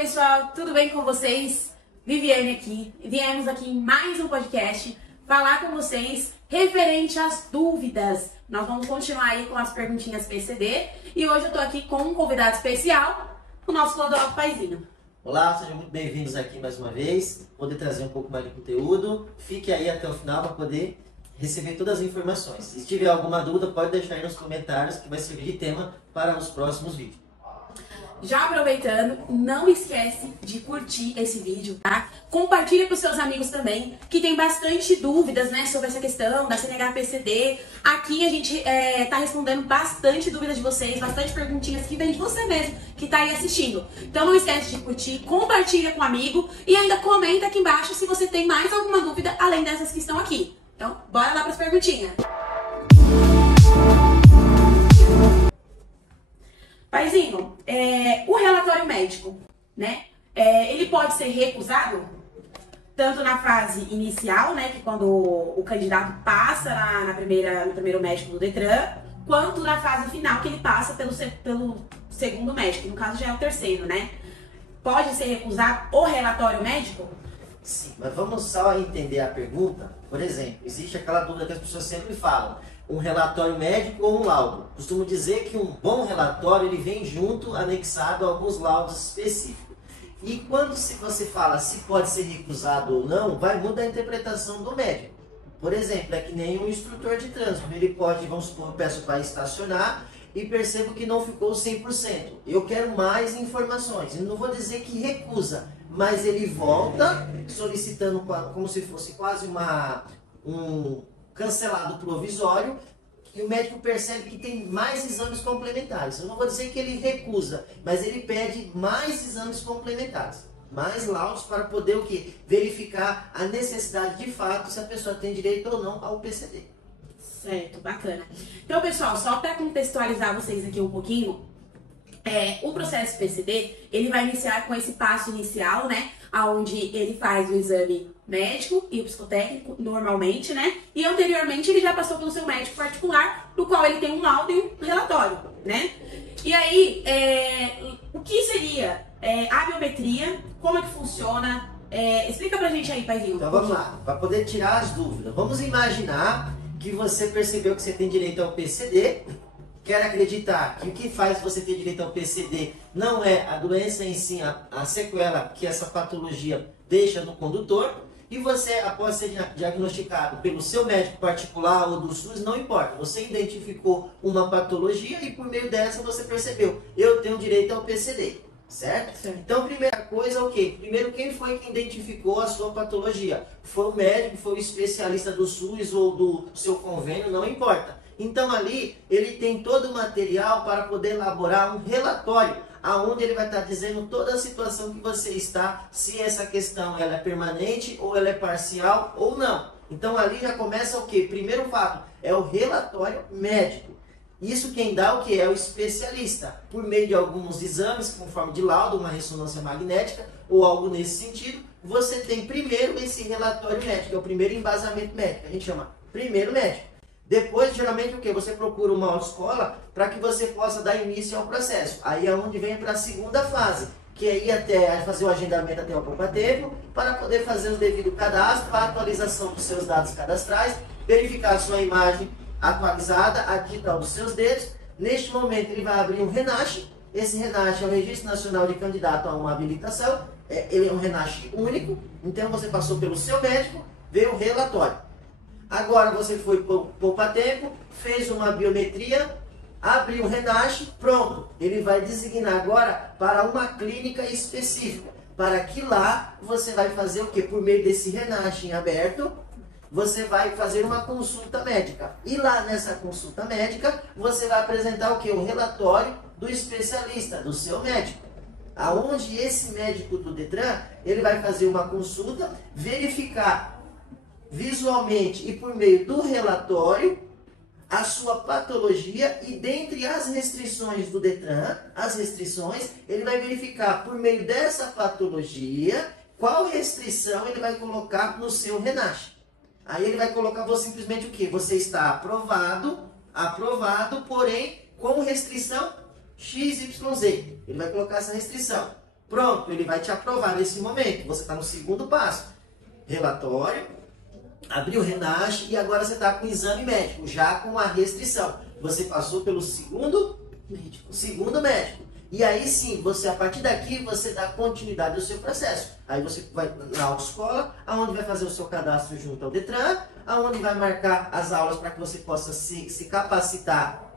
pessoal, tudo bem com vocês? Viviane aqui. Viemos aqui em mais um podcast falar com vocês referente às dúvidas. Nós vamos continuar aí com as perguntinhas PCD e hoje eu tô aqui com um convidado especial, o nosso Clodovio Paizinho. Olá, sejam muito bem-vindos aqui mais uma vez, poder trazer um pouco mais de conteúdo. Fique aí até o final para poder receber todas as informações. Se tiver alguma dúvida, pode deixar aí nos comentários que vai servir de tema para os próximos vídeos. Já aproveitando, não esquece de curtir esse vídeo, tá? Compartilha com seus amigos também, que tem bastante dúvidas, né, sobre essa questão da CNH-PCD. Aqui a gente tá respondendo bastante dúvidas de vocês, bastante perguntinhas que vem de você mesmo, que tá aí assistindo. Então não esquece de curtir, compartilha com um amigo e ainda comenta aqui embaixo se você tem mais alguma dúvida além dessas que estão aqui. Então, bora lá para as perguntinhas. Paizinho, o relatório médico, né? Ele pode ser recusado tanto na fase inicial, né? Que quando o candidato passa no primeiro médico do Detran, quanto na fase final que ele passa pelo segundo médico, no caso já é o terceiro, né? Pode ser recusado o relatório médico? Sim, mas vamos só entender a pergunta. Por exemplo, existe aquela dúvida que as pessoas sempre falam: um relatório médico ou um laudo? Costumo dizer que um bom relatório ele vem junto, anexado a alguns laudos específicos. E quando você fala se pode ser recusado ou não, vai mudar a interpretação do médico. Por exemplo, é que nem um instrutor de trânsito. Ele pode, vamos supor, eu peço para estacionar e percebo que não ficou 100%. Eu quero mais informações. Eu não vou dizer que recusa, mas ele volta solicitando como se fosse quase um cancelado provisório, e o médico percebe que tem mais exames complementares. Eu não vou dizer que ele recusa, mas ele pede mais exames complementares, mais laudos para poder o quê? Verificar a necessidade de fato se a pessoa tem direito ou não ao PCD. Certo, bacana. Então, pessoal, só para contextualizar vocês aqui um pouquinho, o processo PCD, ele vai iniciar com esse passo inicial, né? Onde ele faz o exame médico e o psicotécnico, normalmente, né? E anteriormente ele já passou pelo seu médico particular, no qual ele tem um laudo e um relatório, né? E aí, o que seria a biometria? Como é que funciona? Explica pra gente aí, Paizinho. Então vamos lá, para poder tirar as dúvidas. Vamos imaginar que você percebeu que você tem direito ao PCD. Quer acreditar que o que faz você ter direito ao PCD não é a doença em si, a sequela que essa patologia deixa no condutor, e você, após ser diagnosticado pelo seu médico particular ou do SUS, não importa, você identificou uma patologia e por meio dessa você percebeu: eu tenho direito ao PCD, certo? Sim. Então, primeira coisa, o quê? Primeiro, quem foi que identificou a sua patologia? Foi o médico, foi o especialista do SUS ou do seu convênio, não importa. Então ali ele tem todo o material para poder elaborar um relatório, aonde ele vai estar dizendo toda a situação que você está, se essa questão ela é permanente ou ela é parcial ou não. Então ali já começa o quê? Primeiro fato, é o relatório médico. Isso quem dá o que? É o especialista, por meio de alguns exames, conforme de laudo, uma ressonância magnética ou algo nesse sentido. Você tem primeiro esse relatório médico, é o primeiro embasamento médico, a gente chama primeiro médico. Depois, geralmente, o que? Você procura uma autoescola para que você possa dar início ao processo. Aí é onde vem para a segunda fase, que é ir até fazer o agendamento até o poupa-tempo, para poder fazer o devido cadastro, a atualização dos seus dados cadastrais, verificar a sua imagem atualizada, a digital dos seus dedos. Neste momento, ele vai abrir um RENASH. Esse RENASH é o Registro Nacional de Candidato a uma Habilitação. Ele é um RENASH único, então você passou pelo seu médico, veio o relatório. Agora você foi poupa-tempo, fez uma biometria, abriu o RENASH, pronto. Ele vai designar agora para uma clínica específica, para que lá você vai fazer o que? Por meio desse RENASH em aberto, você vai fazer uma consulta médica. E lá nessa consulta médica, você vai apresentar o que? O relatório do especialista, do seu médico. Aonde esse médico do Detran, ele vai fazer uma consulta, verificar visualmente e por meio do relatório a sua patologia, e dentre as restrições do Detran, ele vai verificar por meio dessa patologia qual restrição ele vai colocar no seu RENASH. Aí ele vai colocar simplesmente o que? Você está aprovado, porém com restrição XYZ. Ele vai colocar essa restrição. Pronto, ele vai te aprovar nesse momento. Você está no segundo passo. Relatório, abriu o RENASH e agora você está com o exame médico, já com a restrição. Você passou pelo segundo médico. E aí sim, você a partir daqui, você dá continuidade ao seu processo. Aí você vai na autoescola, aonde vai fazer o seu cadastro junto ao Detran, aonde vai marcar as aulas para que você possa se capacitar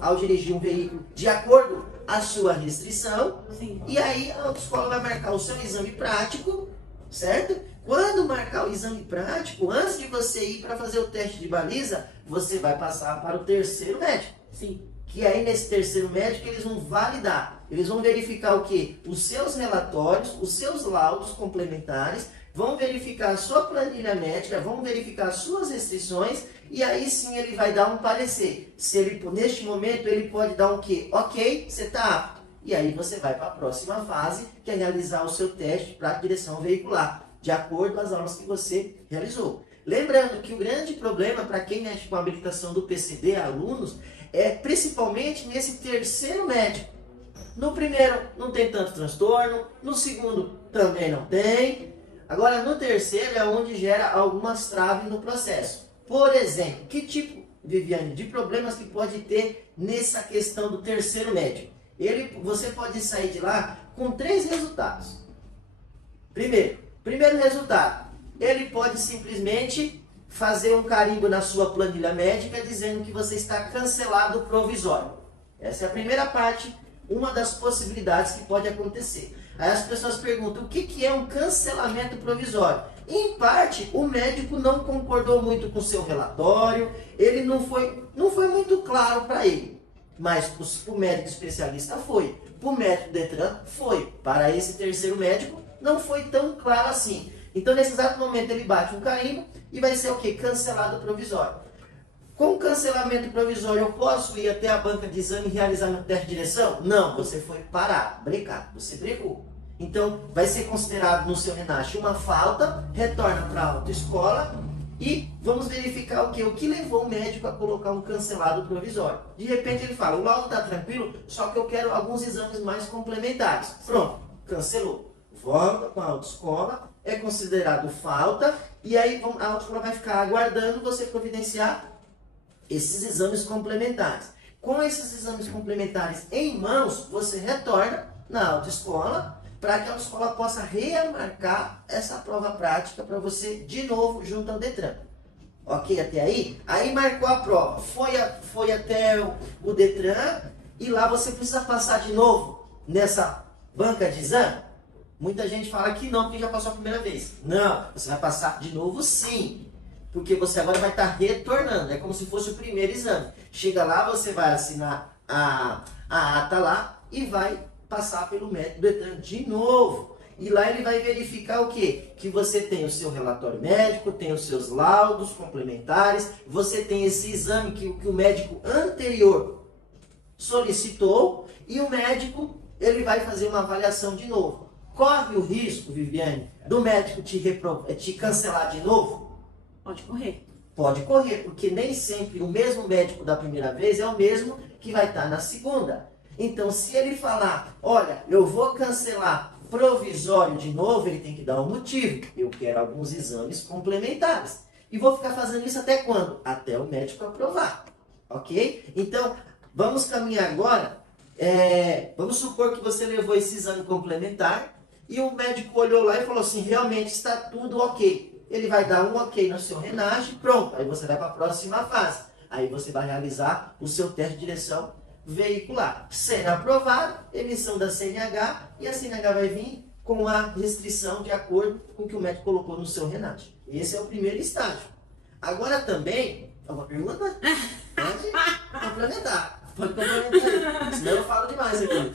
ao dirigir um veículo de acordo à sua restrição. Sim. E aí a autoescola vai marcar o seu exame prático, certo? Quando marcar o exame prático, antes de você ir para fazer o teste de baliza, você vai passar para o terceiro médico. Sim. Que aí nesse terceiro médico eles vão validar, eles vão verificar o quê? Os seus relatórios, os seus laudos complementares, vão verificar a sua planilha médica, vão verificar as suas restrições e aí sim ele vai dar um parecer. Se ele, neste momento, ele pode dar um quê? Ok, você está apto. E aí você vai para a próxima fase, que é realizar o seu teste para direção veicular, de acordo com as aulas que você realizou. Lembrando que o grande problema para quem mexe com a habilitação do PCD, alunos, é principalmente nesse terceiro médico. No primeiro não tem tanto transtorno, no segundo também não tem. Agora no terceiro é onde gera algumas traves no processo. Por exemplo, que tipo, Viviane, de problemas que pode ter nessa questão do terceiro médico? Você pode sair de lá com 3 resultados. Primeiro resultado, ele pode simplesmente fazer um carimbo na sua planilha médica dizendo que você está cancelado provisório. Essa é a primeira parte, uma das possibilidades que pode acontecer. Aí as pessoas perguntam, o que é um cancelamento provisório? Em parte, o médico não concordou muito com o seu relatório, ele não foi muito claro para ele. Mas para o médico especialista foi, para o médico Detran foi, para esse terceiro médico não foi tão claro assim. Então nesse exato momento ele bate um carimbo e vai ser o quê? Cancelado provisório. Com cancelamento provisório eu posso ir até a banca de exame e realizar meu teste de direção? Não, você foi parado, brecado, você brecou. Então vai ser considerado no seu RENASH uma falta, retorna para a autoescola e vamos verificar o quê? O que levou o médico a colocar um cancelado provisório. De repente ele fala, o laudo está tranquilo, só que eu quero alguns exames mais complementares. Pronto, cancelou. Volta com a autoescola, é considerado falta, e aí a autoescola vai ficar aguardando você providenciar esses exames complementares. Com esses exames complementares em mãos, você retorna na autoescola, para que a autoescola possa remarcar essa prova prática para você de novo junto ao Detran. Ok até aí? Aí marcou a prova, foi até o Detran, e lá você precisa passar de novo nessa banca de exame. Muita gente fala que não, porque já passou a primeira vez. Não, você vai passar de novo sim. Porque você agora vai estar retornando. É como se fosse o primeiro exame. Chega lá, você vai assinar a ata lá e vai passar pelo médico Detran de novo. E lá ele vai verificar o quê? Que você tem o seu relatório médico, tem os seus laudos complementares, você tem esse exame que o médico anterior solicitou e o médico ele vai fazer uma avaliação de novo. Corre o risco, Viviane, do médico te cancelar de novo? Pode correr. Pode correr, porque nem sempre o mesmo médico da primeira vez é o mesmo que vai estar na segunda. Então, se ele falar, olha, eu vou cancelar provisório de novo, ele tem que dar um motivo. Eu quero alguns exames complementares. E vou ficar fazendo isso até quando? Até o médico aprovar. Ok? Então, vamos caminhar agora. Vamos supor que você levou esse exame complementar e o médico olhou lá e falou assim, realmente está tudo ok. Ele vai dar um ok no seu RENASH, pronto. Aí você vai para a próxima fase. Aí você vai realizar o seu teste de direção veicular. Sendo aprovado, emissão da CNH, e a CNH vai vir com a restrição de acordo com o que o médico colocou no seu RENASH. Esse é o primeiro estágio. Agora também, alguma pergunta? Pode complementar. Pode complementar aí, senão eu falo demais aqui.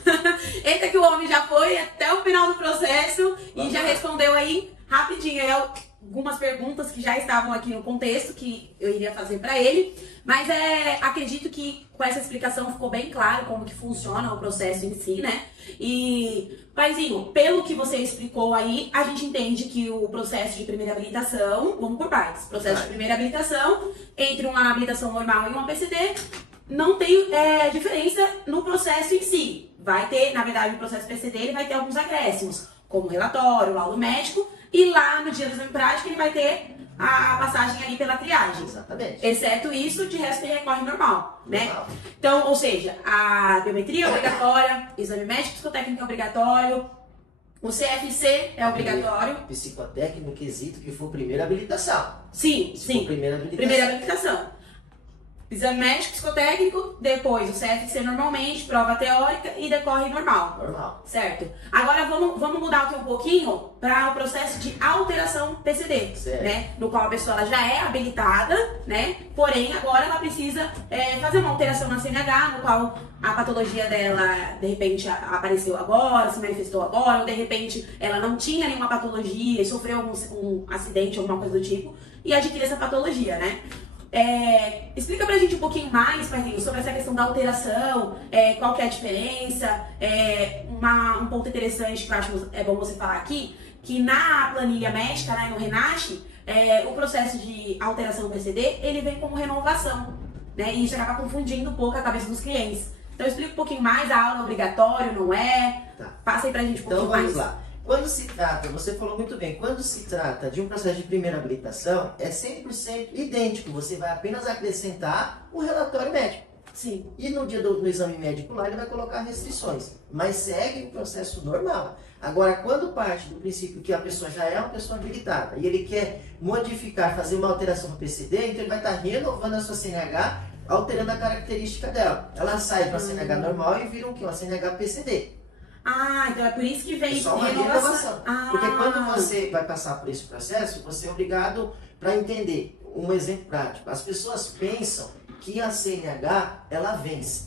Eita que o homem já foi até o final do processo e já respondeu aí rapidinho. Algumas perguntas que já estavam aqui no contexto que eu iria fazer para ele, mas acredito que com essa explicação ficou bem claro como que funciona o processo em si, né? E, Paizinho, pelo que você explicou aí, a gente entende que o processo de primeira habilitação, vamos por partes, processo de primeira habilitação, entre uma habilitação normal e uma PCD, não tem diferença no processo em si. vai ter, na verdade, o processo PCD, ele vai ter alguns acréscimos, como relatório, laudo médico, e lá no dia do exame prático ele vai ter a passagem ali pela triagem. Exatamente. Exceto isso, de resto ele recorre normal, né? Normal. Então, ou seja, a biometria é obrigatória, exame médico psicotécnico é obrigatório, o CFC é obrigatório. Psicotécnico, quesito que for primeira habilitação. Sim, Se sim. for primeira habilitação. Primeira habilitação. Exame médico psicotécnico, depois o CFC normalmente, prova teórica e decorre normal. Normal. Certo. Agora vamos mudar aqui um pouquinho para o processo de alteração PCD, Certo. né? No qual a pessoa ela já é habilitada, né? Porém, agora ela precisa fazer uma alteração na CNH, no qual a patologia dela, de repente, apareceu agora, se manifestou agora, ou de repente ela não tinha nenhuma patologia e sofreu um acidente, alguma coisa do tipo, e adquire essa patologia, né? Explica pra gente um pouquinho mais, Paizinho, sobre essa questão da alteração, qual que é a diferença, um ponto interessante que eu acho que é bom você falar aqui, que na planilha médica, né, no Renasce, o processo de alteração PCD, ele vem como renovação, né, e isso acaba confundindo um pouco a cabeça dos clientes. Então explica um pouquinho mais, a aula é obrigatória, não é? Tá. Passa aí pra gente um pouquinho mais. Então vamos lá. Quando se trata, você falou muito bem, quando se trata de um processo de primeira habilitação, é 100% idêntico, você vai apenas acrescentar o relatório médico. Sim. E no dia do exame médico lá, ele vai colocar restrições, mas segue o processo normal. Agora, quando parte do princípio que a pessoa já é uma pessoa habilitada e ele quer modificar, fazer uma alteração no PCD, então ele vai estar renovando a sua CNH, alterando a característica dela. Ela sai para a CNH normal e vira o quê? Uma CNH PCD. Ah, então é por isso que vem É só uma renovação. Porque quando você vai passar por esse processo, você é obrigado para entender. Um exemplo prático. As pessoas pensam que a CNH, ela vence.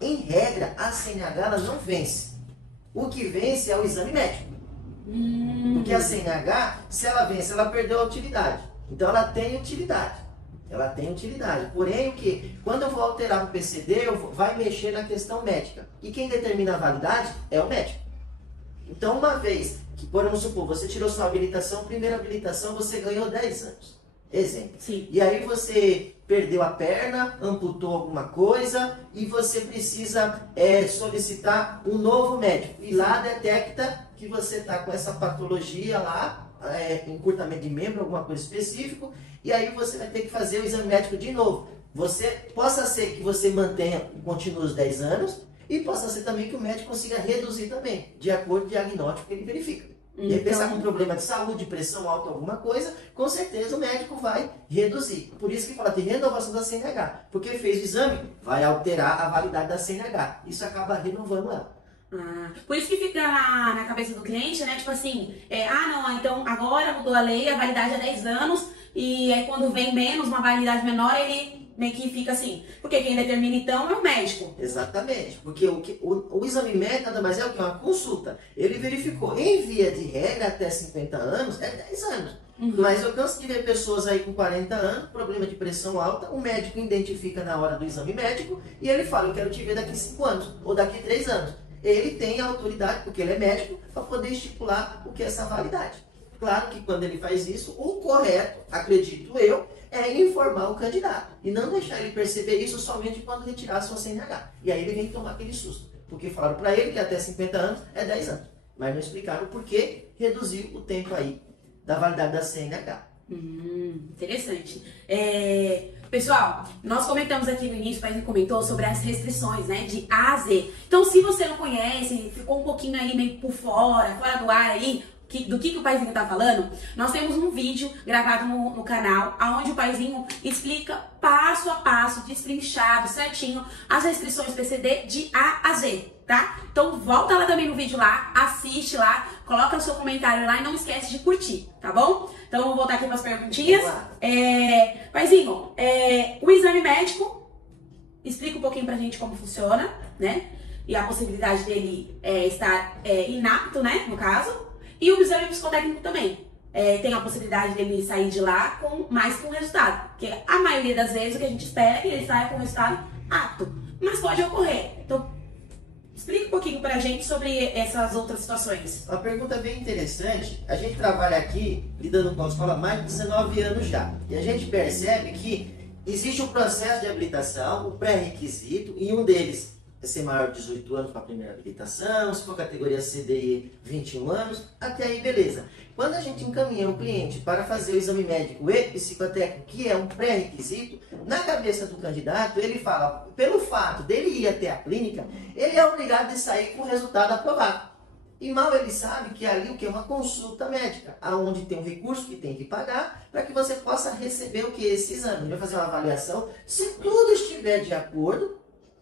Em regra, a CNH ela não vence. O que vence é o exame médico. Porque a CNH, se ela vence, ela perdeu a utilidade. Então ela tem utilidade. Ela tem utilidade. Porém, o que? Quando eu vou alterar o PCD, vai mexer na questão médica. E quem determina a validade é o médico. Então, uma vez que, vamos supor, você tirou sua habilitação, primeira habilitação, você ganhou 10 anos. Exemplo. Sim. E aí você perdeu a perna, amputou alguma coisa e você precisa solicitar um novo médico. E lá detecta que você está com essa patologia lá, encurtamento de membro, alguma coisa específica. E aí você vai ter que fazer o exame médico de novo. Possa ser que você mantenha e continue os 10 anos, e possa ser também que o médico consiga reduzir também, de acordo com o diagnóstico que ele verifica. E aí pensar com problema de saúde, pressão alta, alguma coisa, com certeza o médico vai reduzir. Por isso que fala de renovação da CNH. Porque fez o exame, vai alterar a validade da CNH. Isso acaba renovando ela. Por isso que fica na cabeça do cliente, né? Tipo assim, não, então agora mudou a lei, a validade é 10 anos, e aí quando vem menos, uma validade menor, ele meio que fica assim. Porque quem determina então é o médico. Exatamente, porque o exame médico nada mais é o que? Uma consulta. Ele verificou, em via de regra, até 50 anos, é 10 anos. Mas eu canso de ver pessoas aí com 40 anos, problema de pressão alta, o médico identifica na hora do exame médico e ele fala, eu quero te ver daqui 5 anos, ou daqui 3 anos. Ele tem a autoridade, porque ele é médico, para poder estipular o que é essa validade. Claro que quando ele faz isso, o correto, acredito eu, é informar o candidato. E não deixar ele perceber isso somente quando retirar a sua CNH. E aí ele vem tomar aquele susto. Porque falaram para ele que até 50 anos é 10 anos. Mas não explicaram por que reduziu o tempo aí da validade da CNH. Interessante. Pessoal, nós comentamos aqui no início, o Paizinho comentou sobre as restrições, né, de A a Z. Então, se você não conhece, ficou um pouquinho aí meio por fora do ar aí, do que o Paizinho tá falando, nós temos um vídeo gravado no canal, onde o Paizinho explica passo a passo, destrinchado, certinho, as restrições PCD de A a Z, tá? Então volta lá também no vídeo lá, assiste lá, coloca o seu comentário lá e não esquece de curtir, tá bom? Então vamos voltar aqui para as perguntinhas. Paizinho, o exame médico, explica um pouquinho pra gente como funciona, né? E a possibilidade dele estar inapto, né, no caso. E o exame psicotécnico também. Tem a possibilidade dele sair de lá com resultado. Porque a maioria das vezes o que a gente espera é que ele saia com resultado apto. Mas pode ocorrer. Então, explica um pouquinho pra gente sobre essas outras situações. Uma pergunta bem interessante. A gente trabalha aqui, lidando com a escola há mais de 19 anos já. E a gente percebe que existe um processo de habilitação, um pré-requisito, e um deles ser maior de 18 anos para a primeira habilitação, se for categoria CDI 21 anos, até aí beleza. Quando a gente encaminha o cliente para fazer o exame médico e psicotécnico, que é um pré-requisito, na cabeça do candidato ele fala, pelo fato dele ir até a clínica, ele é obrigado a sair com o resultado aprovado. E mal ele sabe que ali o que é uma consulta médica, aonde tem um recurso que tem que pagar para que você possa receber o que? Esse exame. Ele vai fazer uma avaliação, se tudo estiver de acordo,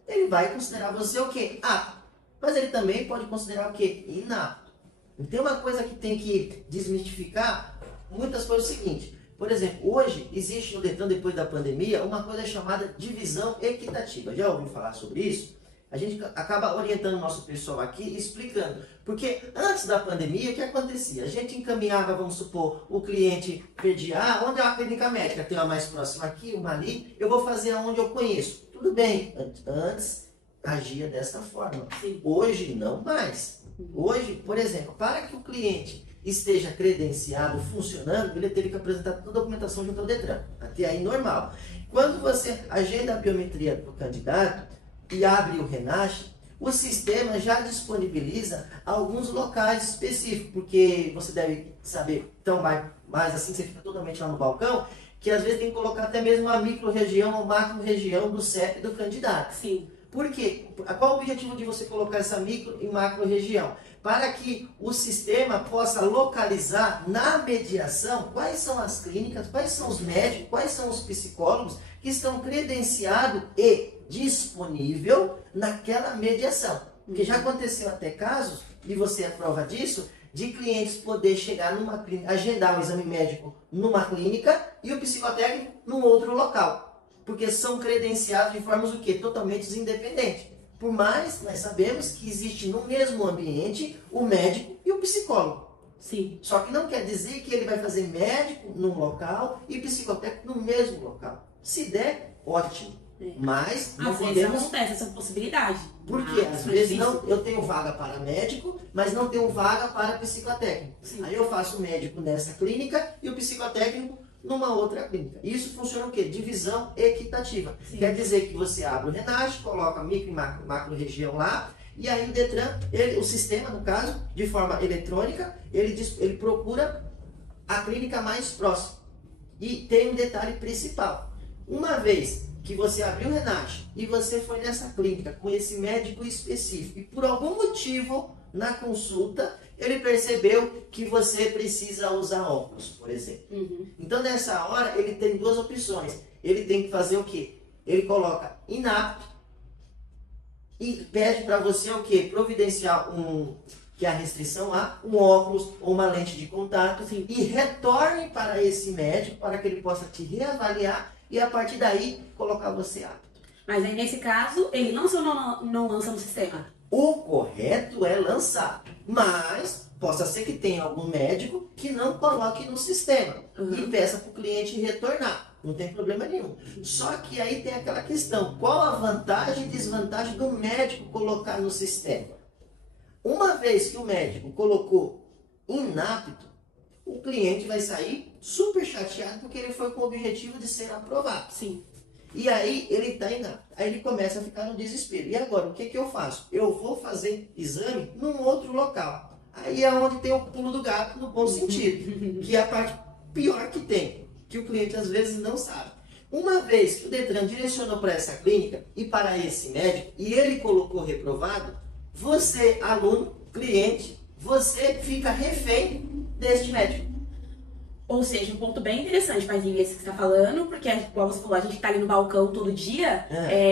ele vai considerar você o quê? Apto. Mas ele também pode considerar o quê? Inapto. Então uma coisa que tem que desmistificar muitas coisas é o seguinte. Por exemplo, hoje existe no Detran, depois da pandemia, uma coisa chamada divisão equitativa. Já ouviu falar sobre isso? A gente acaba orientando o nosso pessoal aqui e explicando. Porque antes da pandemia, o que acontecia? A gente encaminhava, vamos supor, o cliente pedia, onde é a clínica médica? Tem uma mais próxima aqui, uma ali, eu vou fazer aonde eu conheço. Tudo bem, antes agia dessa forma. Sim. Hoje não mais. Hoje, por exemplo, para que o cliente esteja credenciado, funcionando, ele teve que apresentar toda a documentação junto ao Detran. Até aí normal. Quando você agenda a biometria do candidato e abre o Renasce, o sistema já disponibiliza alguns locais específicos, porque você deve saber, então mais assim, você fica totalmente lá no balcão, que às vezes tem que colocar até mesmo uma micro-região ou macro-região do CEP do candidato. Sim. Por quê? Qual o objetivo de você colocar essa micro e macro-região? Para que o sistema possa localizar na mediação quais são as clínicas, quais são os médicos, quais são os psicólogos que estão credenciados e disponível naquela mediação. Porque já aconteceu até casos, e você é prova disso, de clientes poder chegar numa clínica, agendar o exame médico numa clínica e o psicotécnico num outro local. Porque são credenciados de formas o quê? Totalmente independentes. Por mais, nós sabemos que existe no mesmo ambiente o médico e o psicólogo. Sim. Só que não quer dizer que ele vai fazer médico num local e psicotécnico no mesmo local. Se der, ótimo. Mas não podemos... acontece essa possibilidade. Porque às vezes não, eu tenho vaga para médico, mas não tenho vaga para psicotécnico. Sim. Aí eu faço o médico nessa clínica e o psicotécnico numa outra clínica. Isso funciona o quê? Divisão equitativa. Sim. Quer dizer que você abre o Renasce, coloca micro e macro região lá, e aí o Detran, o sistema no caso, de forma eletrônica, ele procura a clínica mais próxima. E tem um detalhe principal. Uma vez que você abriu o Renasce e você foi nessa clínica com esse médico específico e por algum motivo na consulta ele percebeu que você precisa usar óculos, por exemplo. Então nessa hora ele tem duas opções. Ele tem que fazer o quê? Ele coloca inapto e pede para você o quê? Providenciar que é a restrição lá, um óculos ou uma lente de contato. Sim. E retorne para esse médico para que ele possa te reavaliar e a partir daí colocar você apto. Mas aí nesse caso, ele lança ou não lança no sistema? O correto é lançar, mas possa ser que tenha algum médico que não coloque no sistema e peça para o cliente retornar. Não tem problema nenhum. Só que aí tem aquela questão, qual a vantagem e desvantagem do médico colocar no sistema? Uma vez que o médico colocou inapto, o cliente vai sair super chateado porque ele foi com o objetivo de ser aprovado. Sim. E aí ele está inapto. Aí ele começa a ficar no desespero. E agora, o que eu faço? Eu vou fazer exame num outro local. Aí é onde tem o pulo do gato no bom sentido. Que é a parte pior que tem. Que o cliente às vezes não sabe. Uma vez que o Detran direcionou para essa clínica e para esse médico, e ele colocou reprovado, você, aluno, cliente, você fica refém deste médico. Ou seja, um ponto bem interessante, Paizinho, esse que você está falando, porque, igual você falou, a gente está ali no balcão todo dia,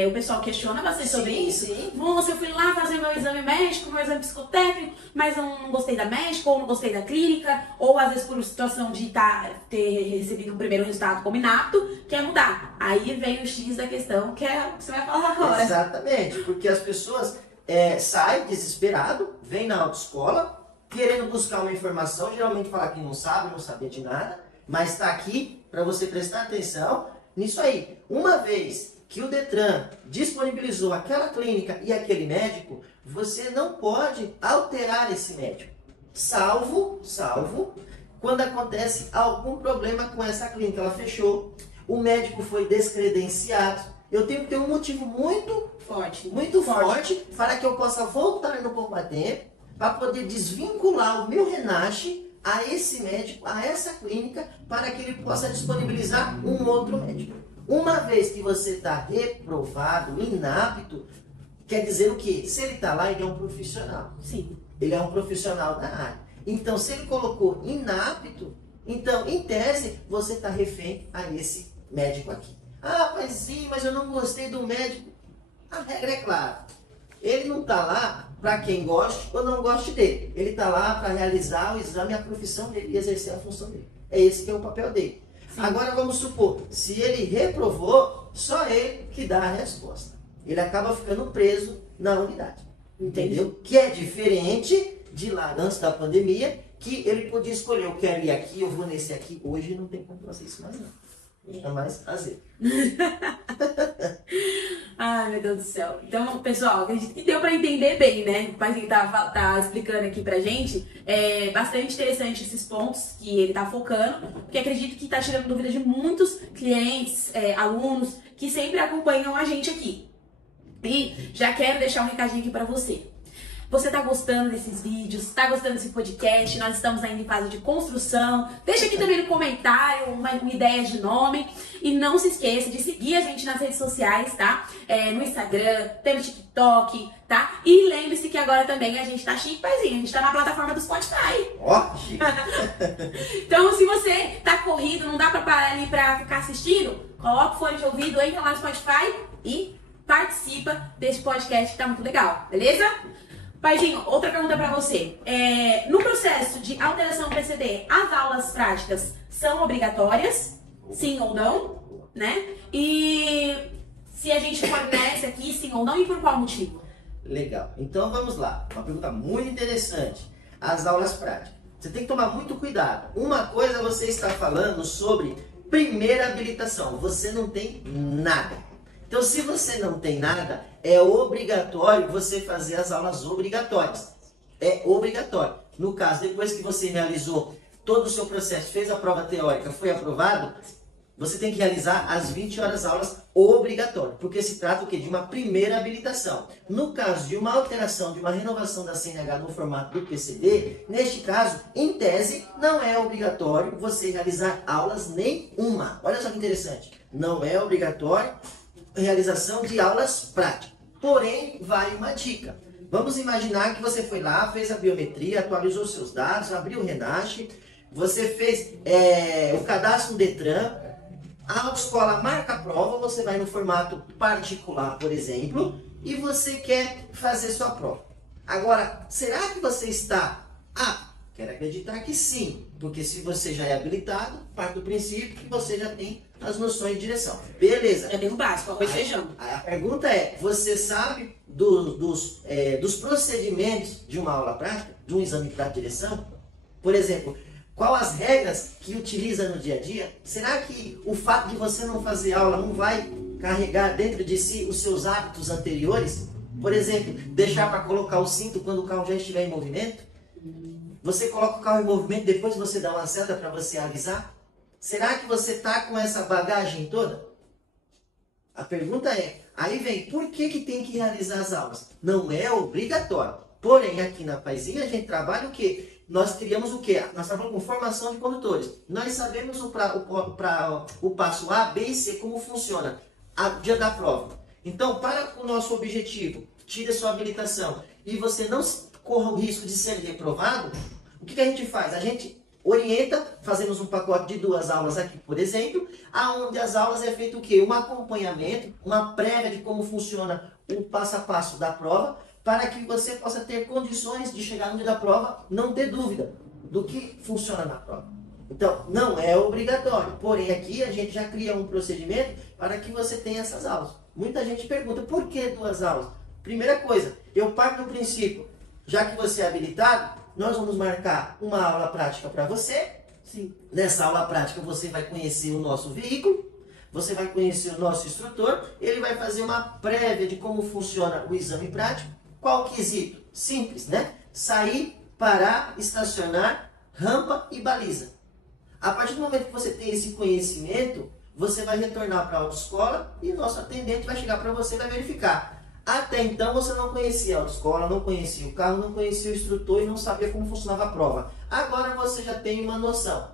o pessoal questiona bastante sobre isso. Sim. Moça, eu fui lá fazer meu exame médico, meu exame psicotécnico, mas eu não gostei da médica, ou não gostei da clínica, ou às vezes por situação de ter recebido um primeiro resultado como inapto, quer mudar. Aí vem o X da questão, que é o que você vai falar agora. Exatamente, porque as pessoas saem desesperado, vêm na autoescola, querendo buscar uma informação, geralmente fala que não sabe, não sabia de nada, mas está aqui para você prestar atenção nisso aí. Uma vez que o Detran disponibilizou aquela clínica e aquele médico, você não pode alterar esse médico, salvo quando acontece algum problema com essa clínica, ela fechou, o médico foi descredenciado, eu tenho que ter um motivo muito Forte. forte para que eu possa voltar no Poupatempo, para poder desvincular o meu Renache a esse médico, a essa clínica, para que ele possa disponibilizar um outro médico. Uma vez que você está reprovado, inapto, quer dizer o quê? Se ele está lá, ele é um profissional. Sim. Ele é um profissional da área. Então, se ele colocou inapto, então, em tese, você está refém a esse médico aqui. Ah, mas sim, mas eu não gostei do médico. A regra é clara. Ele não está lá para quem goste ou não goste dele. Ele está lá para realizar o exame e a profissão dele e exercer a função dele. É esse que é o papel dele. Sim. Agora, vamos supor, se ele reprovou, só ele que dá a resposta. Ele acaba ficando preso na unidade. Entendeu? Que é diferente de lá antes da pandemia, que ele podia escolher, eu quero ir aqui, eu vou nesse aqui. Hoje não tem como fazer isso mais não. Não mais fazer. Ai, meu Deus do céu. Então, pessoal, acredito que deu pra entender bem, né? O paizinho tá explicando aqui pra gente. É bastante interessante esses pontos que ele tá focando, porque acredito que tá tirando dúvida de muitos clientes, alunos, que sempre acompanham a gente aqui. E já quero deixar um recadinho aqui pra você. Você tá gostando desses vídeos? Tá gostando desse podcast? Nós estamos ainda em fase de construção. Deixa aqui também no comentário uma ideia de nome. E não se esqueça de seguir a gente nas redes sociais, tá? No Instagram, tem no TikTok, tá? E lembre-se que agora também a gente tá chique, paizinho. A gente tá na plataforma do Spotify. Ó, chique. Então, se você tá corrido, não dá pra parar ali pra ficar assistindo, coloca o fone de ouvido, entra lá no Spotify e participa desse podcast que tá muito legal, beleza? Paizinho, outra pergunta pra você. No processo de alteração PCD, as aulas práticas são obrigatórias? Sim ou não? Né? E se a gente fornece aqui, sim ou não, e por qual motivo? Legal. Então vamos lá. Uma pergunta muito interessante. As aulas práticas. Você tem que tomar muito cuidado. Uma coisa você está falando sobre primeira habilitação. Você não tem nada. Então, se você não tem nada, é obrigatório você fazer as aulas obrigatórias. É obrigatório. No caso, depois que você realizou todo o seu processo, fez a prova teórica, foi aprovado, você tem que realizar as 20 horas aulas obrigatórias, porque se trata o quê? De uma primeira habilitação. No caso de uma alteração, de uma renovação da CNH no formato do PCD, neste caso, em tese, não é obrigatório você realizar aulas nenhuma. Olha só que interessante. Não é obrigatório realização de aulas práticas. Porém, vai uma dica. Vamos imaginar que você foi lá, fez a biometria, atualizou seus dados, abriu o Renache, você fez o cadastro no Detran, a autoescola marca a prova, você vai no formato particular, por exemplo, e você quer fazer sua prova. Agora, será que você está apto? Quero acreditar que sim, porque se você já é habilitado, parte do princípio que você já tem as noções de direção. Beleza. É bem o básico, arroz e feijão. A pergunta é, você sabe dos procedimentos de uma aula prática, de um exame prático de direção? Por exemplo, quais as regras que utiliza no dia a dia? Será que o fato de você não fazer aula não vai carregar dentro de si os seus hábitos anteriores? Por exemplo, deixar para colocar o cinto quando o carro já estiver em movimento? Você coloca o carro em movimento, depois você dá uma seta para você avisar? Será que você está com essa bagagem toda? A pergunta é, aí vem, por que tem que realizar as aulas? Não é obrigatório. Porém, aqui na Paizinha a gente trabalha o quê? Nós teríamos o quê? Nós trabalhamos com formação de condutores. Nós sabemos o passo A, B e C, como funciona a dia da prova. Então, para o nosso objetivo, tire a sua habilitação e você não corra o risco de ser reprovado, o que a gente faz? A gente orienta, fazemos um pacote de 2 aulas aqui, por exemplo, aonde as aulas é feito o quê? Um acompanhamento, uma prévia de como funciona o passo a passo da prova, para que você possa ter condições de chegar no dia da prova, não ter dúvida do que funciona na prova. Então, não é obrigatório, porém aqui a gente já cria um procedimento para que você tenha essas aulas. Muita gente pergunta, por que 2 aulas? Primeira coisa, eu parto do princípio, já que você é habilitado, nós vamos marcar uma aula prática para você. Sim. Nessa aula prática você vai conhecer o nosso veículo, você vai conhecer o nosso instrutor, ele vai fazer uma prévia de como funciona o exame prático. Qual o quesito? Simples, né? Sair, parar, estacionar, rampa e baliza. A partir do momento que você tem esse conhecimento, você vai retornar para a autoescola e nosso atendente vai chegar para você e vai verificar. Até então você não conhecia a autoescola, não conhecia o carro, não conhecia o instrutor e não sabia como funcionava a prova. Agora você já tem uma noção.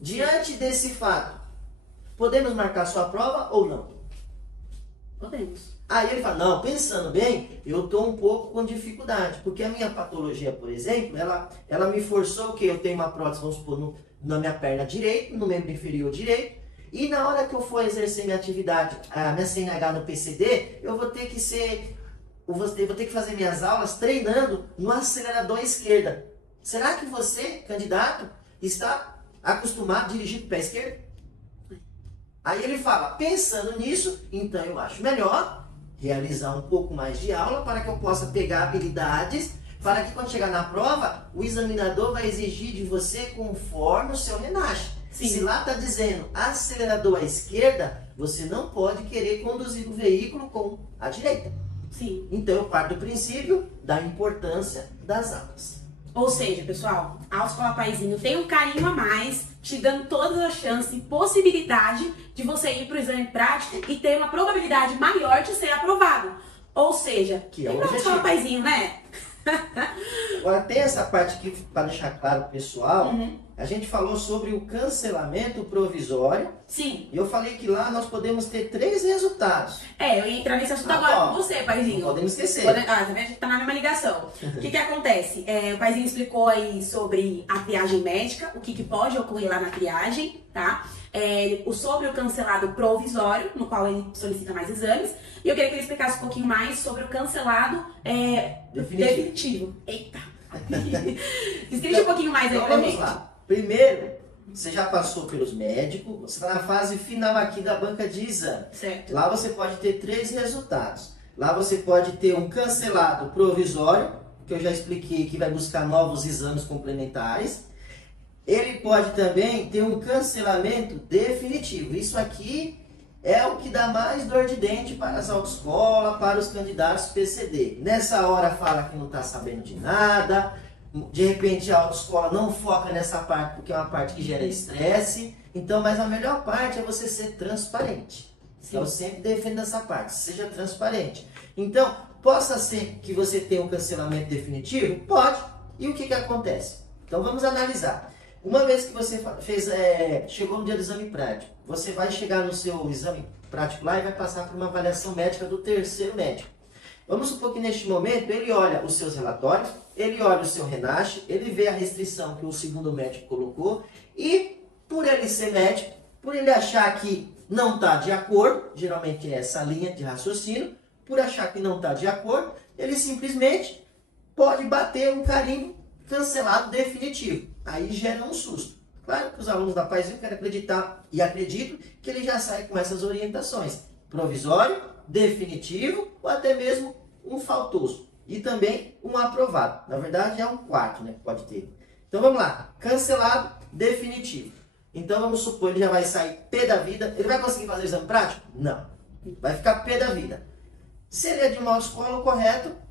Diante desse fato, podemos marcar sua prova ou não? Podemos. Aí ele fala, não, pensando bem, eu estou um pouco com dificuldade, porque a minha patologia, por exemplo, ela me forçou que eu tenho uma prótese, vamos supor, na minha perna direita, no membro inferior direito, e na hora que eu for exercer minha atividade, a minha CNH no PCD, eu vou ter que fazer minhas aulas treinando no acelerador à esquerda. Será que você, candidato, está acostumado a dirigir com o pé esquerdo? Aí ele fala, pensando nisso, então eu acho melhor realizar um pouco mais de aula para que eu possa pegar habilidades, para que quando chegar na prova, o examinador vai exigir de você conforme o seu RENASH. Sim. Se lá está dizendo acelerador à esquerda, você não pode querer conduzir o veículo com a direita. Sim. Então eu parto do princípio da importância das aulas. Ou seja, pessoal, a Autoescola Paizinho tem um carinho a mais, te dando todas as chances e possibilidade de você ir para o exame prático e ter uma probabilidade maior de ser aprovado. Ou seja, Que é o a Autoescola Paizinho, né? Agora tem essa parte aqui para deixar claro pro pessoal. Uhum. A gente falou sobre o cancelamento provisório. Sim. E eu falei que lá nós podemos ter 3 resultados. Eu ia entrar nesse assunto agora com você, Paizinho. Não podemos esquecer. Tá vendo? A gente tá na mesma ligação. O que acontece? O Paizinho explicou aí sobre a triagem médica, o que pode ocorrer lá na triagem, tá? Sobre o cancelado provisório, no qual ele solicita mais exames. E eu queria que ele explicasse um pouquinho mais sobre o cancelado definitivo. Eita! Explique um pouquinho mais aí pra vamos gente. lá. Primeiro, você já passou pelos médicos, você está na fase final aqui da banca de exame. Certo. Lá você pode ter 3 resultados. Lá você pode ter um cancelado provisório, que eu já expliquei que vai buscar novos exames complementares. Ele pode também ter um cancelamento definitivo. Isso aqui é o que dá mais dor de dente para as autoescolas, para os candidatos PCD. Nessa hora fala que não está sabendo de nada. De repente a autoescola não foca nessa parte porque é uma parte que gera estresse. Então, mas a melhor parte é você ser transparente. Sim. Eu sempre defendo essa parte, seja transparente. Então, possa ser que você tenha um cancelamento definitivo? Pode. E o que acontece? Então vamos analisar. Uma vez que você chegou no dia do exame prático, você vai chegar no seu exame prático lá e vai passar por uma avaliação médica do terceiro médico. Vamos supor que neste momento ele olha os seus relatórios, ele olha o seu RENASH, ele vê a restrição que o segundo médico colocou e por ele ser médico, por ele achar que não está de acordo, geralmente é essa linha de raciocínio, por achar que não está de acordo, ele simplesmente pode bater um carimbo cancelado definitivo. Aí gera um susto. Claro que os alunos da Paizinho querem acreditar e acredito que ele já sai com essas orientações. Provisório, definitivo ou até mesmo um faltoso. E também um aprovado. Na verdade é um quarto, né? Pode ter. Então vamos lá. Cancelado, definitivo. Então vamos supor ele já vai sair pé da vida. Ele vai conseguir fazer o exame prático? Não. Vai ficar pé da vida. Se ele é de uma autoescola, o correto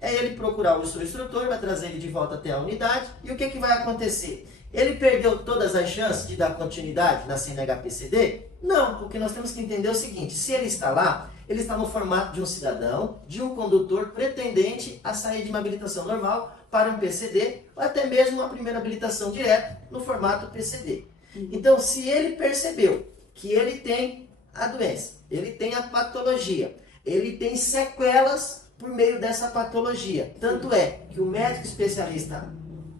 é ele procurar o seu instrutor, vai trazer ele de volta até a unidade. E o que vai acontecer? Ele perdeu todas as chances de dar continuidade na CNH-PCD? Não, porque nós temos que entender o seguinte, se ele está lá, ele está no formato de um cidadão, de um condutor pretendente a sair de uma habilitação normal para um PCD, ou até mesmo uma primeira habilitação direta no formato PCD. Então, se ele percebeu que ele tem a doença, ele tem a patologia, ele tem sequelas por meio dessa patologia, tanto é que o médico especialista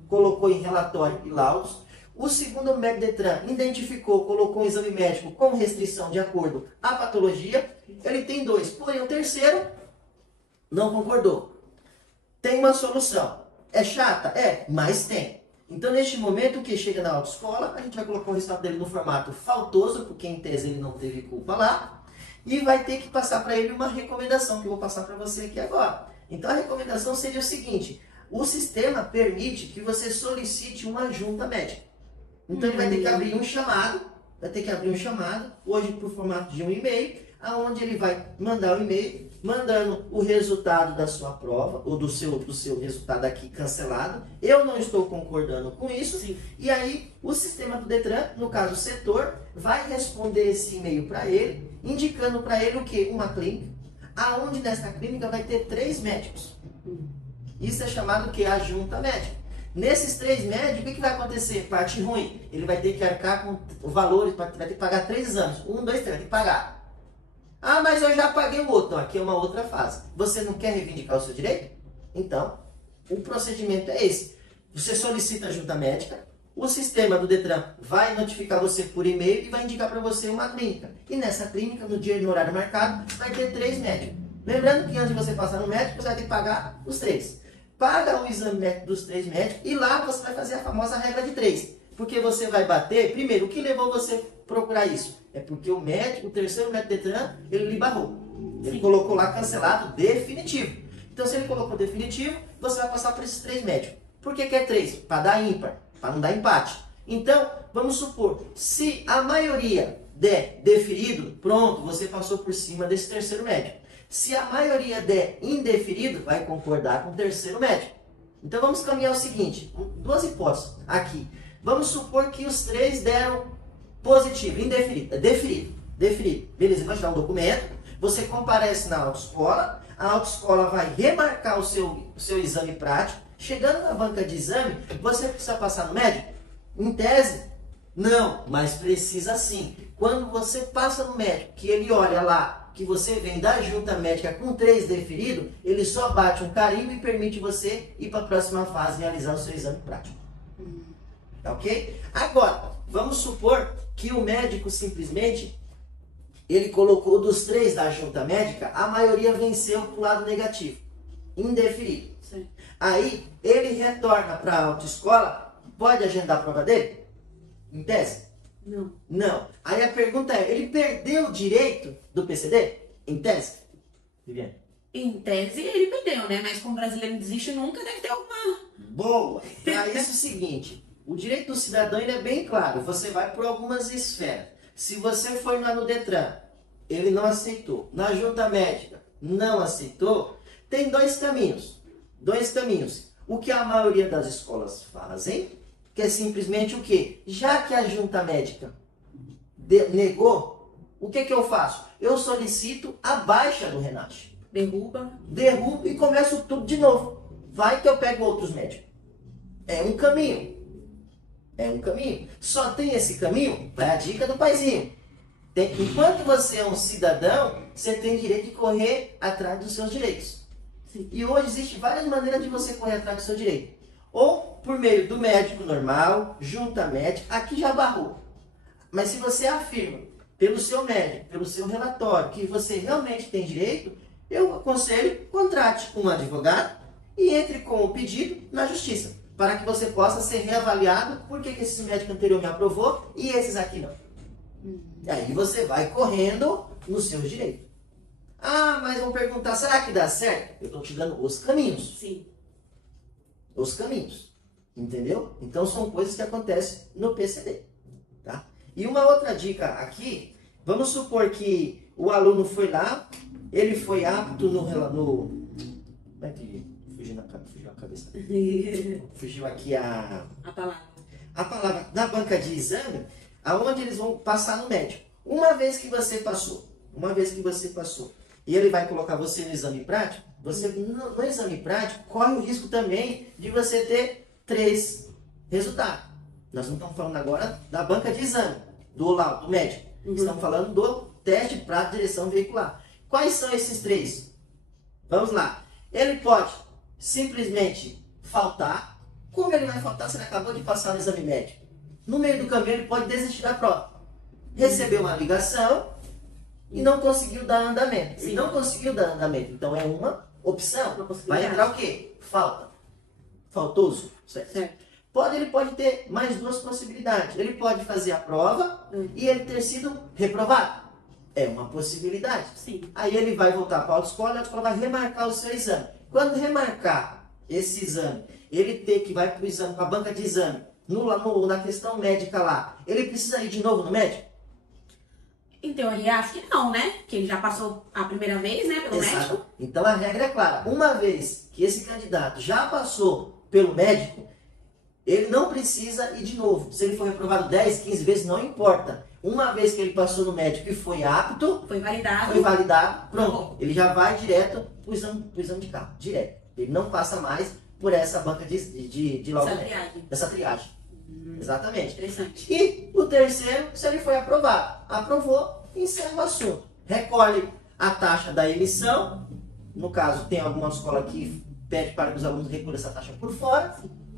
colocou em relatório e laudos, o segundo médico Detran identificou, colocou um exame médico com restrição de acordo à patologia, ele tem 2, porém o terceiro não concordou. Tem uma solução. É chata? É, mas tem. Então, neste momento, o que chega na autoescola, a gente vai colocar o resultado dele no formato faltoso, porque em tese ele não teve culpa lá, e vai ter que passar para ele uma recomendação, que eu vou passar para você aqui agora. Então, a recomendação seria o seguinte: o sistema permite que você solicite uma junta médica. Então, ele vai ter que abrir um chamado, hoje por formato de um e-mail, aonde ele vai mandar o e-mail mandando o resultado da sua prova, ou do seu resultado aqui cancelado. Eu não estou concordando com isso. Sim. E aí, o sistema do Detran, no caso o setor, vai responder esse e-mail para ele, indicando para ele o quê? Uma clínica, aonde nessa clínica vai ter 3 médicos. Isso é chamado o quê? A junta médica. Nesses 3 médicos, o que vai acontecer? Parte ruim. Ele vai ter que arcar com o valor, vai ter que pagar 3 exames. 1, 2, 3, vai ter que pagar. Ah, mas eu já paguei o outro. Então, aqui é uma outra fase. Você não quer reivindicar o seu direito? Então, o procedimento é esse. Você solicita a junta médica, o sistema do Detran vai notificar você por e-mail e vai indicar para você uma clínica. E nessa clínica, no dia e no horário marcado, vai ter 3 médicos. Lembrando que antes de você passar no médico, você vai ter que pagar os 3. Paga o exame médico dos 3 médicos e lá você vai fazer a famosa regra de 3. Porque você vai bater, primeiro, o que levou você a procurar isso? É porque o médico, o terceiro médico Detran, ele lhe barrou. Ele colocou lá cancelado definitivo. Então, se ele colocou definitivo, você vai passar por esses 3 médicos. Por que é 3? Para dar ímpar, para não dar empate. Então, vamos supor, se a maioria der deferido, pronto, você passou por cima desse terceiro médico. Se a maioria der indeferido, vai concordar com o terceiro médico. Então, vamos caminhar o seguinte, 2 hipóteses aqui. Vamos supor que os 3 deram positivo, indeferido, deferido. Beleza, vai te dar um documento, você comparece na autoescola, a autoescola vai remarcar o seu exame prático. Chegando na banca de exame, você precisa passar no médico? Em tese, não, mas precisa sim. Quando você passa no médico, que ele olha lá, que você vem da junta médica com 3 deferidos, ele só bate um carimbo e permite você ir para a próxima fase e realizar o seu exame prático. Tá ok? Agora, vamos supor que o médico simplesmente, ele colocou dos 3 da junta médica, a maioria venceu para o lado negativo, indeferido. Sim. Aí, ele retorna para a autoescola, pode agendar a prova dele? Em tese? Não. Não. Aí a pergunta é, ele perdeu o direito do PCD? Em tese? Viviane? Em tese, ele perdeu, né? Mas como brasileiro não desiste nunca, deve ter alguma... Boa! Para isso é o seguinte, o direito do cidadão ele é bem claro, você vai por algumas esferas. Se você foi lá no Detran, ele não aceitou. Na junta médica, não aceitou. Tem 2 caminhos. 2 caminhos. O que a maioria das escolas fazem, que é simplesmente o quê? Já que a junta médica negou, o que eu faço? Eu solicito a baixa do Renate. Derrubo e começo tudo de novo. Vai que eu pego outros médicos. É um caminho. É um caminho. Só tem esse caminho? Vai a dica do paizinho. Enquanto você é um cidadão, você tem direito de correr atrás dos seus direitos. Sim. E hoje existem várias maneiras de você correr atrás do seu direito. Ou por meio do médico normal, junta médica, aqui já barrou. Mas se você afirma, pelo seu médico, pelo seu relatório, que você realmente tem direito, eu aconselho, contrate um advogado e entre com o pedido na justiça, para que você possa ser reavaliado por que esse médico anterior me aprovou e esses aqui não. E aí você vai correndo nos seus direitos. Ah, mas vão perguntar, será que dá certo? Eu estou te dando os caminhos. Sim. Os caminhos. Entendeu? Então são coisas que acontecem no PCD. Tá? E uma outra dica aqui, vamos supor que o aluno foi lá, ele foi apto no... Como é que fugiu a cabeça? Fugiu aqui a palavra. A palavra da banca de exame, aonde eles vão passar no médico. Uma vez que você passou, e ele vai colocar você no exame prático, você no exame prático corre o risco também de você ter 3 resultados. Nós não estamos falando agora da banca de exame, do laudo, do médico. Estamos falando do teste de prática de direção veicular. Quais são esses 3? Vamos lá. Ele pode simplesmente faltar. Como ele vai faltar se ele acabou de passar no exame médico? No meio do caminho ele pode desistir da prova. Recebeu uma ligação e não conseguiu dar andamento. Se não conseguiu dar andamento, então é uma opção. Vai entrar o quê? Falta. Faltoso. Certo? Ele pode ter mais 2 possibilidades. Ele pode fazer a prova e ele ter sido reprovado. É uma possibilidade. Sim. Aí ele vai voltar para a autoescola e a autoescola vai remarcar o seu exame. Quando remarcar esse exame, ele que vai para o exame, para a banca de exame, na questão médica lá, ele precisa ir de novo no médico? Em teoria, acho que não, né? Porque ele já passou a primeira vez, né, pelo Exato. médico. Então a regra é clara. Uma vez que esse candidato já passou pelo médico, ele não precisa ir de novo. Se ele for reprovado 10, 15 vezes, não importa. Uma vez que ele passou no médico e foi apto, Foi validado. foi validado, pronto. Ele já vai direto pro exame de carro. Direto. Ele não passa mais por essa banca de laudo Essa médico. triagem. Essa triagem. Exatamente. Interessante. E o terceiro, se ele foi aprovado. Aprovou, encerra o assunto. Recolhe a taxa da emissão. No caso, tem alguma escola que pede para que os alunos recolham essa taxa por fora.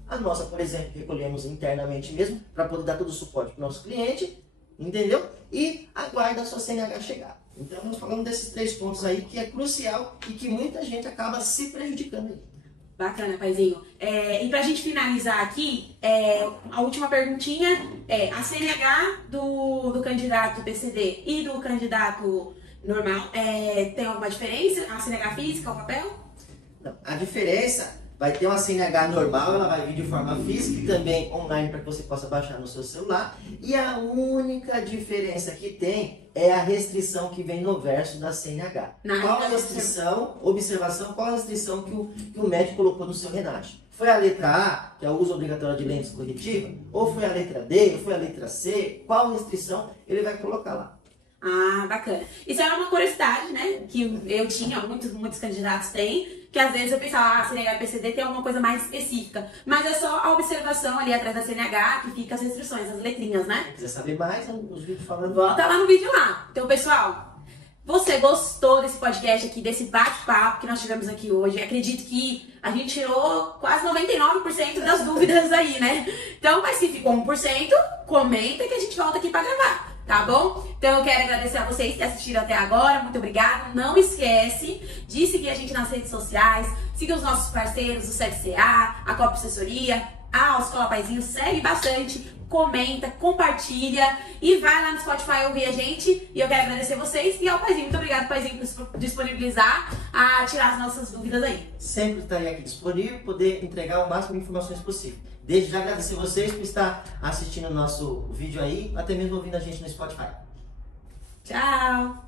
A nossa, por exemplo, recolhemos internamente mesmo, para poder dar todo o suporte para o nosso cliente. Entendeu? E aguarda a sua CNH chegar. Então, nós falamos desses 3 pontos aí, que é crucial e que muita gente acaba se prejudicando aí. Bacana, paizinho. E pra gente finalizar aqui, a última perguntinha é: a CNH do candidato PCD e do candidato normal tem alguma diferença? A CNH física, o papel? Não, a diferença vai ter uma CNH normal, ela vai vir de forma física e também online para que você possa baixar no seu celular. E a única diferença que tem é a restrição que vem no verso da CNH. Qual a restrição? Observação, qual a restrição que o médico colocou no seu RENASH? Foi a letra A, que é o uso obrigatório de lentes corretivas? Ou foi a letra D? Ou foi a letra C? Qual restrição ele vai colocar lá? Ah, bacana. Isso é uma curiosidade, né? Que eu tinha, muitos candidatos têm, que às vezes eu pensava, a CNH e PCD tem alguma coisa mais específica. Mas é só a observação ali atrás da CNH que fica as restrições, as letrinhas, né? Se quiser saber mais, os vídeos falando. Volta lá no vídeo lá. Então, pessoal, você gostou desse podcast aqui, desse bate-papo que nós tivemos aqui hoje? Acredito que a gente tirou quase 99% das dúvidas aí, né? Então, mas se ficou 1%, comenta que a gente volta aqui pra gravar. Tá bom? Então eu quero agradecer a vocês que assistiram até agora. Muito obrigada. Não esquece de seguir a gente nas redes sociais. Siga os nossos parceiros, o CFCA, a Copa Assessoria, a Escola Paizinho. Segue bastante, comenta, compartilha e vai lá no Spotify ouvir a gente. E eu quero agradecer vocês e ao Paizinho. Muito obrigada, Paizinho, por disponibilizar a tirar as nossas dúvidas aí. Sempre estarei aqui disponível, poder entregar o máximo de informações possível. Desde já agradecer vocês por estar assistindo o nosso vídeo aí, até mesmo ouvindo a gente no Spotify. Tchau!